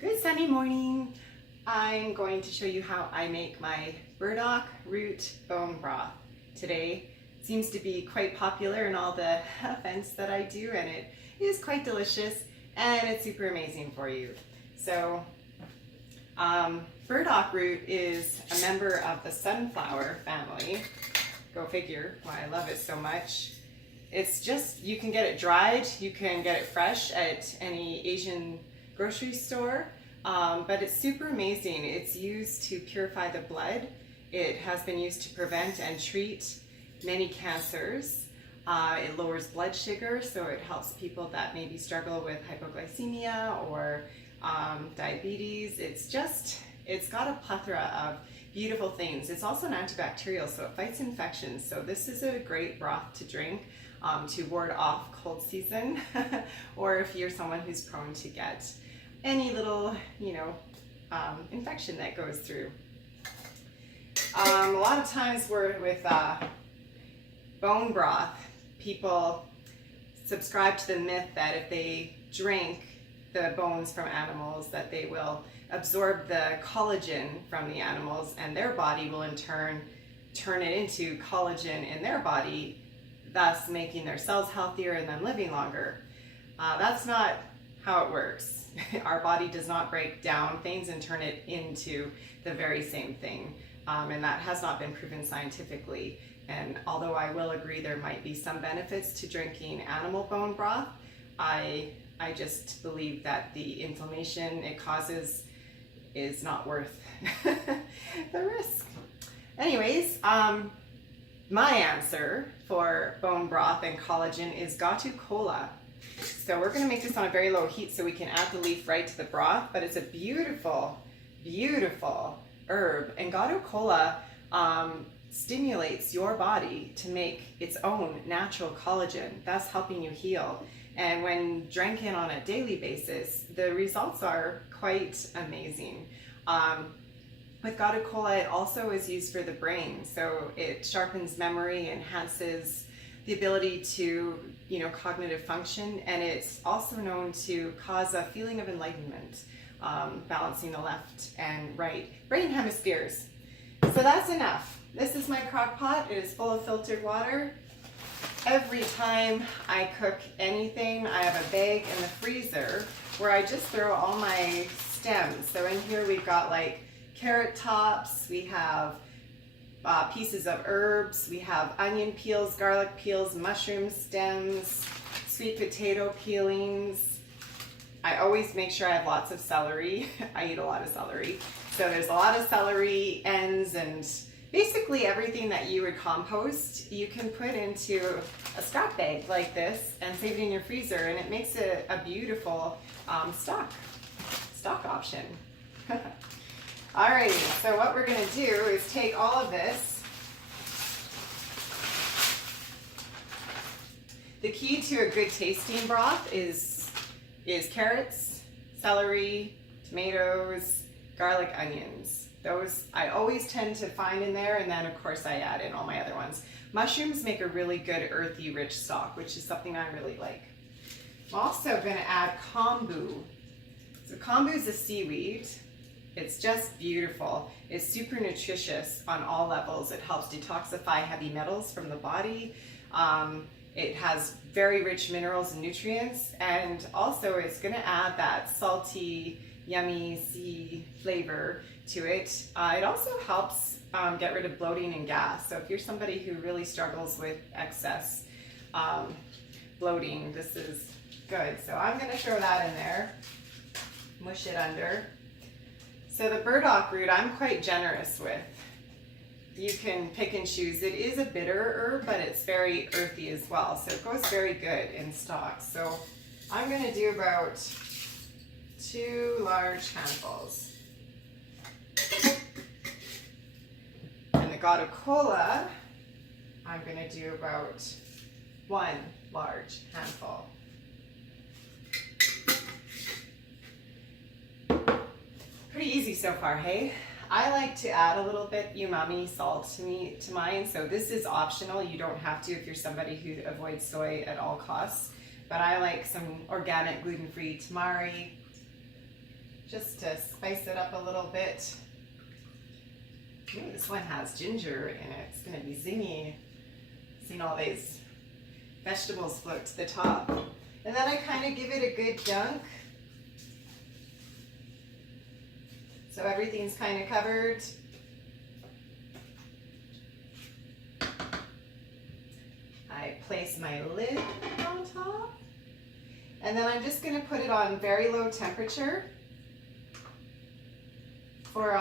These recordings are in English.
Good sunny morning. I'm going to show you how I make my burdock root bone broth. Today seems to be quite popular in all the events that I do, and it is quite delicious and it's super amazing for you. So burdock root is a member of the sunflower family. Go figure why I love it so much. It's just, you can get it dried, you can get it fresh at any Asian grocery store, but it's super amazing. It's used to purify the blood. It has been used to prevent and treat many cancers. It lowers blood sugar, so it helps people that maybe struggle with hypoglycemia or diabetes. It's got a plethora of beautiful things. It's also an antibacterial, so it fights infections. So this is a great broth to drink to ward off cold season or if you're someone who's prone to get any little, infection that goes through. A lot of times with bone broth, people subscribe to the myth that if they drink the bones from animals, that they will absorb the collagen from the animals and their body will in turn turn it into collagen in their body, thus making their cells healthier and them living longer. That's not how it works. Our body does not break down things and turn it into the very same thing. And that has not been proven scientifically. And although I will agree there might be some benefits to drinking animal bone broth, I just believe that the inflammation it causes is not worth the risk. Anyways, my answer for bone broth and collagen is Gatu Cola. So we're going to make this on a very low heat so we can add the leaf right to the broth, but it's a beautiful, beautiful herb. And Gatu Cola stimulates your body to make its own natural collagen, thus helping you heal. And when drank in on a daily basis, the results are quite amazing. With Gatu Cola, it also is used for the brain, so it sharpens memory, enhances the ability to, cognitive function, and it's also known to cause a feeling of enlightenment, balancing the left and right brain hemispheres. So that's enough. This is my crock pot. It is full of filtered water. Every time I cook anything, I have a bag in the freezer where I just throw all my stems. So in here we've got like carrot tops, we have pieces of herbs, we have onion peels, garlic peels, mushroom stems, sweet potato peelings. I always make sure I have lots of celery. I eat a lot of celery. So there's a lot of celery ends, and basically everything that you would compost, you can put into a scrap bag like this and save it in your freezer, and it makes it a beautiful stock option. Alrighty, so what we're going to do is take all of this. The key to a good tasting broth is carrots, celery, tomatoes, garlic, onions. Those I always tend to find in there, and then of course I add in all my other ones. Mushrooms make a really good earthy, rich stock, which is something I really like. I'm also going to add kombu. So kombu is a seaweed. It's just beautiful. It's super nutritious on all levels. It helps detoxify heavy metals from the body. It has very rich minerals and nutrients, and also it's going to add that salty, yummy sea flavor to it. It also helps get rid of bloating and gas. So if you're somebody who really struggles with excess bloating, this is good. So I'm going to throw that in there, mush it under. So the burdock root I'm quite generous with. You can pick and choose. It is a bitter herb, but it's very earthy as well, so it goes very good in stock. So I'm going to do about 2 large handfuls. And the Gatu Cola, I'm going to do about 1 large handful. Pretty easy so far, hey? I like to add a little bit umami salt to mine, so this is optional. You don't have to if you're somebody who avoids soy at all costs. But I like some organic gluten-free tamari, just to spice it up a little bit. Ooh, this one has ginger in it. It's gonna be zingy. Seeing all these vegetables float to the top. And then I kind of give it a good dunk. So everything's kind of covered. I place my lid on top. And then I'm just gonna put it on very low temperature for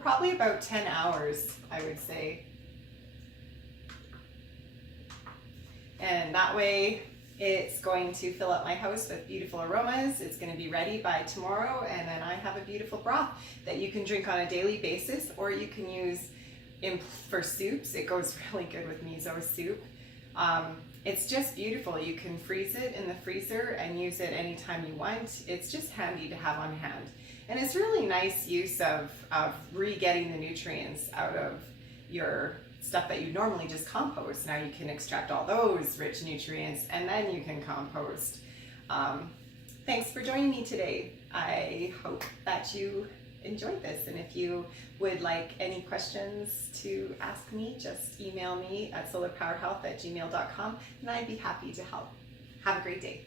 probably about 10 hours, I would say. And that way it's going to fill up my house with beautiful aromas. It's going to be ready by tomorrow, and then I have a beautiful broth that you can drink on a daily basis, or you can use for soups. It goes really good with miso soup. It's just beautiful. You can freeze it in the freezer and use it anytime you want. It's just handy to have on hand. And it's really nice use of re-getting the nutrients out of your stuff that you normally just compost. Now you can extract all those rich nutrients and then you can compost. Thanks for joining me today. I hope that you enjoyed this, and if you would like any questions to ask me, just email me at solarpowerhealth@gmail.com and I'd be happy to help. Have a great day.